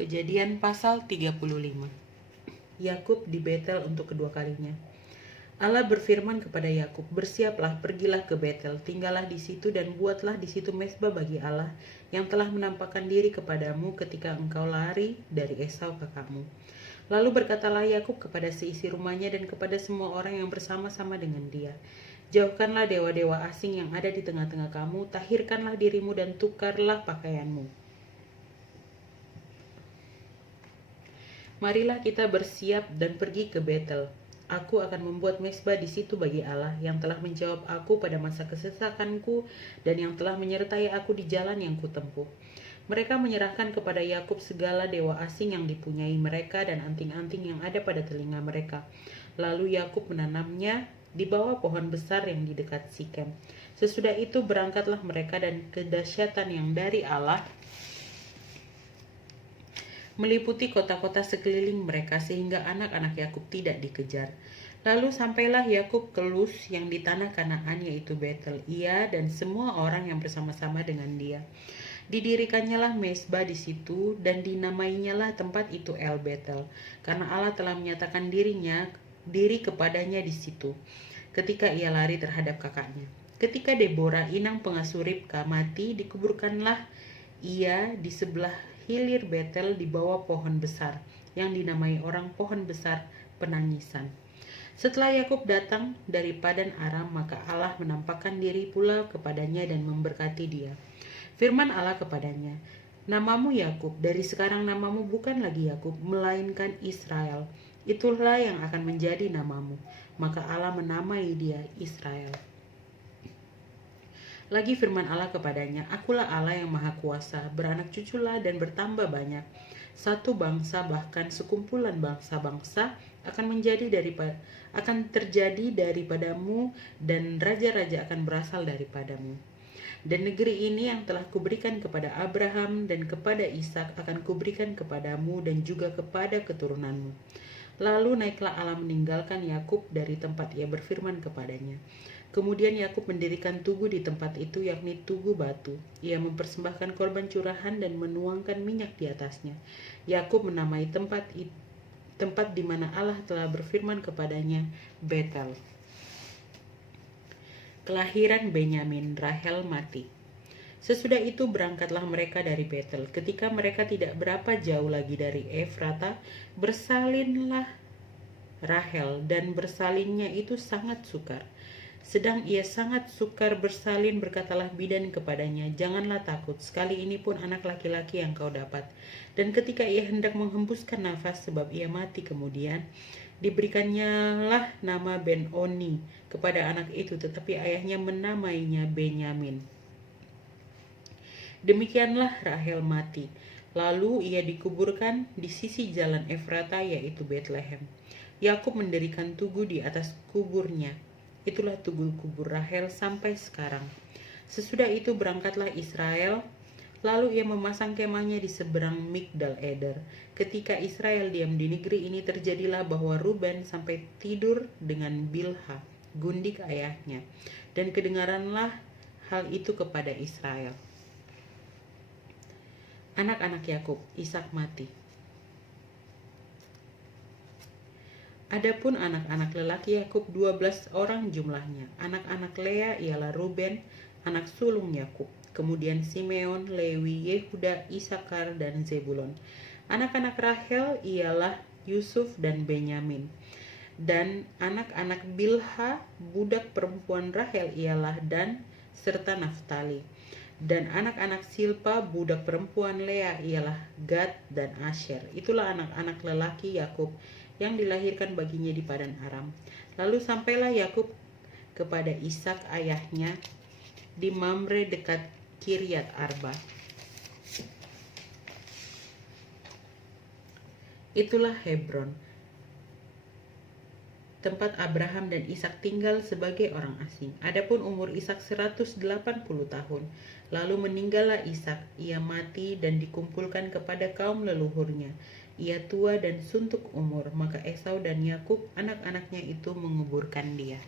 Kejadian pasal 35. Yakub di Betel untuk kedua kalinya. Allah berfirman kepada Yakub, "Bersiaplah, pergilah ke Betel, tinggallah di situ dan buatlah di situ mezbah bagi Allah yang telah menampakkan diri kepadamu ketika engkau lari dari Esau kakakmu." Lalu berkatalah Yakub kepada seisi rumahnya dan kepada semua orang yang bersama-sama dengan dia, "Jauhkanlah dewa-dewa asing yang ada di tengah-tengah kamu, tahirkanlah dirimu dan tukarlah pakaianmu. Marilah kita bersiap dan pergi ke Betel. Aku akan membuat mezbah di situ bagi Allah yang telah menjawab aku pada masa kesesakanku dan yang telah menyertai aku di jalan yang kutempuh." Mereka menyerahkan kepada Yakub segala dewa asing yang dipunyai mereka dan anting-anting yang ada pada telinga mereka. Lalu Yakub menanamnya di bawah pohon besar yang di dekat Sikem. Sesudah itu berangkatlah mereka dan kedahsyatan yang dari Allah meliputi kota-kota sekeliling mereka sehingga anak-anak Yakub tidak dikejar. Lalu sampailah Yakub ke Luz yang di tanah Kanaan, yaitu Betel, ia dan semua orang yang bersama-sama dengan dia. Didirikannya lah mezbah di situ dan dinamainya lah tempat itu El Betel, karena Allah telah menyatakan diri kepadanya di situ ketika ia lari terhadap kakaknya. Ketika Deborah inang pengasuh Ribka mati, dikuburkanlah ia di sebelah hilir Betel di bawah pohon besar yang dinamai orang pohon besar penangisan. Setelah Yakub datang dari Padan Aram, maka Allah menampakkan diri pula kepadanya dan memberkati dia. Firman Allah kepadanya, "Namamu Yakub, dari sekarang namamu bukan lagi Yakub, melainkan Israel. Itulah yang akan menjadi namamu." Maka Allah menamai dia Israel. Lagi firman Allah kepadanya, "Akulah Allah yang Maha Kuasa, beranak cuculah dan bertambah banyak. Satu bangsa, bahkan sekumpulan bangsa-bangsa akan terjadi daripadamu dan raja-raja akan berasal daripadamu. Dan negeri ini yang telah kuberikan kepada Abraham dan kepada Ishak akan kuberikan kepadamu dan juga kepada keturunanmu." Lalu naiklah Allah meninggalkan Yakub dari tempat ia berfirman kepadanya. Kemudian Yakub mendirikan tugu di tempat itu, yakni tugu batu. Ia mempersembahkan korban curahan dan menuangkan minyak di atasnya. Yakub menamai tempat di mana Allah telah berfirman kepadanya Betel. Kelahiran Benyamin. Rahel mati. Sesudah itu berangkatlah mereka dari Betel. Ketika mereka tidak berapa jauh lagi dari Efrata, bersalinlah Rahel, dan bersalinnya itu sangat sukar. Sedang ia sangat sukar bersalin, berkatalah bidan kepadanya, "Janganlah takut, sekali ini pun anak laki-laki yang kau dapat." Dan ketika ia hendak menghembuskan nafas, sebab ia mati kemudian, diberikannya lah nama Ben-Oni kepada anak itu, tetapi ayahnya menamainya Benyamin. Demikianlah Rahel mati. Lalu ia dikuburkan di sisi jalan Efrata, yaitu Betlehem. Yakub mendirikan tugu di atas kuburnya. Itulah tugu kubur Rahel sampai sekarang. Sesudah itu berangkatlah Israel, lalu ia memasang kemahnya di seberang Migdal Eder. Ketika Israel diam di negeri ini, terjadilah bahwa Ruben sampai tidur dengan Bilha, gundik ayahnya, dan kedengaranlah hal itu kepada Israel. Anak-anak Yakub. Ishak mati. Adapun anak-anak lelaki Yakub 12 orang jumlahnya. Anak-anak Lea ialah Ruben, anak sulung Yakub. Kemudian Simeon, Lewi, Yehuda, Isakar, dan Zebulon. Anak-anak Rahel ialah Yusuf dan Benyamin. Dan anak-anak Bilha, budak perempuan Rahel, ialah Dan serta Naftali. Dan anak-anak Silpa, budak perempuan Lea, ialah Gad dan Asher. Itulah anak-anak lelaki Yakub yang dilahirkan baginya di Padan Aram. Lalu sampailah Yakub kepada Ishak ayahnya di Mamre dekat Kiryat Arba. Itulah Hebron, tempat Abraham dan Ishak tinggal sebagai orang asing. Adapun umur Ishak 180 tahun. Lalu meninggallah Ishak, ia mati dan dikumpulkan kepada kaum leluhurnya. Ia tua dan suntuk umur, maka Esau dan Yakub anak-anaknya itu menguburkan dia.